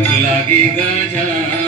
লাগে গাজা।